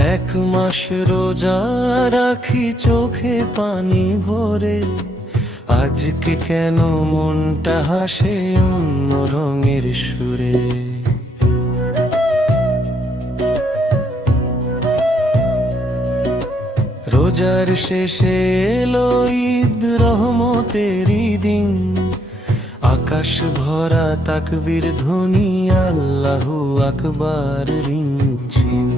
এক মাস রোজা রাখি চোখে পানি ভরে, আজকে কেন মনটা হাসে অন্য রঙের সুরে। রোজার শেষে এলো ঈদ রহমতেরই দিন, আকাশ ভরা তাকবীর ধ্বনি, আল্লাহু আকবার রিমঝিম।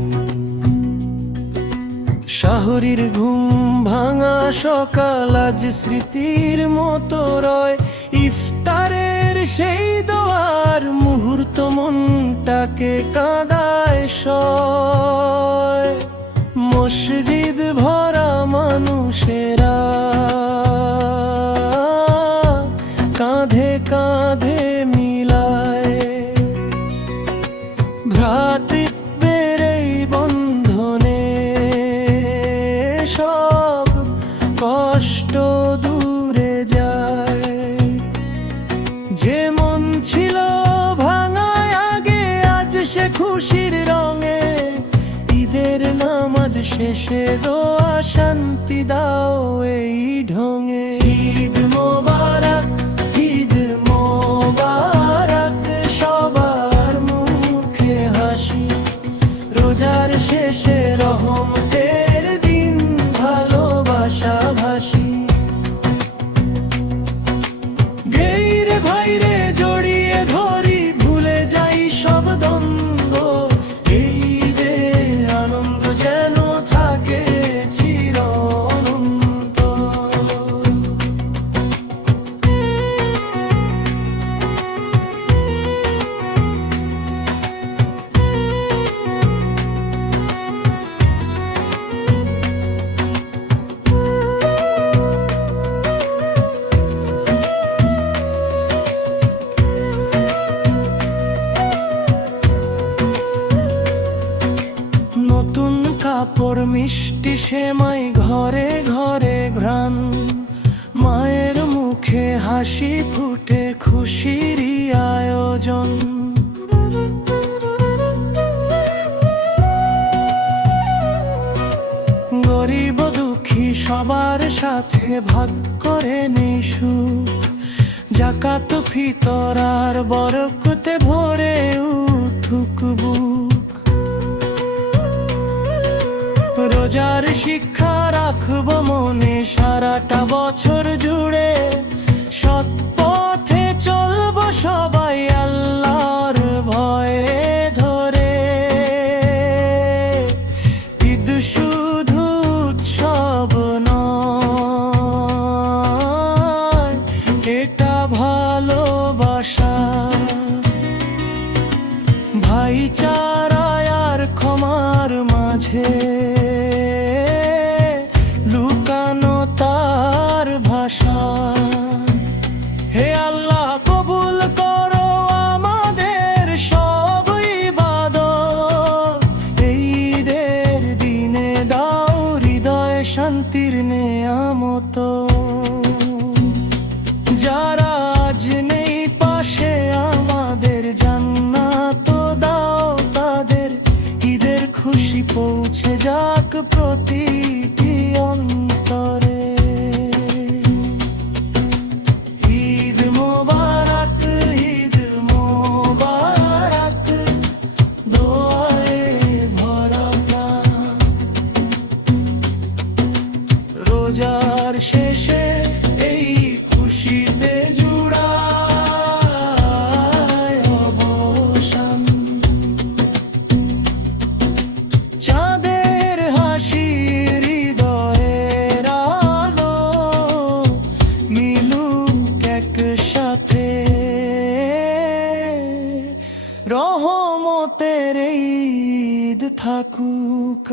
শহরের ঘুম ভাঙা সকাল আজ স্মৃতির মতো রয়, ইফতারের সেই দোয়ার মুহূর্ত মনটাকে কাঁদায় সয়। মসজিদ ভরা মানুষেরা কাঁধে কাঁধে মিলায়, ভ্রাতৃত্বের এই বন্ধনে সব কষ্ট দূরে যায়। যে মন ছিল ভাঙায় আগে, আজ সে খুশির রঙে। ঈদের নামাজ শেষে দোয়া, শান্তি দাও এই ঢঙে। ঈদ মোবারক, ঈদ মোবারক, সবার মুখে হাসি। রোজার শেষে রহমতের দিন, ভালোবাসা ভাসি। গেইরে ভাইরে জড়িয়ে ধরি, ভুলে যাই সব দ্বন্দ্ব। এই ঈদে আনন্দ যেন থাকে চির অনন্ত। নতুন কাপড়, মিষ্টি সেমাই, ঘরে ঘরে ঘ্রাণ। মায়ের মুখে হাসি ফুটে, খুশিরই আয়োজন। গরিব দুঃখী সবার সাথে ভাগ করে নেই সুখ। জাকাত ফিতর আর বরকতে ভরে উঠুক বুক। রোজার শিক্ষা রাখবো মনে সারাটা বছর জুড়ে। সৎ পথে চলবো সবাই আল্লাহর ভয়ে ধরে। ঈদ শুধু উৎসব নয়, এটা ভালোবাসা। ভাইচারায় আর ক্ষমার মাঝে লুকানো তার ভাষা। হে আল্লাহ, কবুল করো আমাদের সব ইবাদত। এই ঈদের দিনে দাও হৃদয়ে শান্তির নেয়ামত। যারা আজ নেই পাশে আমাদের, জান্নাত দাও তাদের। ঈদের খুশি পৌঁছে যাক প্রতিটি অন্তরে। ঈদ মোবারক, ঈদ মোবারক, দোয়ায়ে ভরা প্রাণ। রোজার শেষে এই খুশিতে জুড়ায় অবসান। চাঁদের হাসি, হৃদয়ের আলো মিলুক একসাথে। রহমতের ঈদ থাকুক।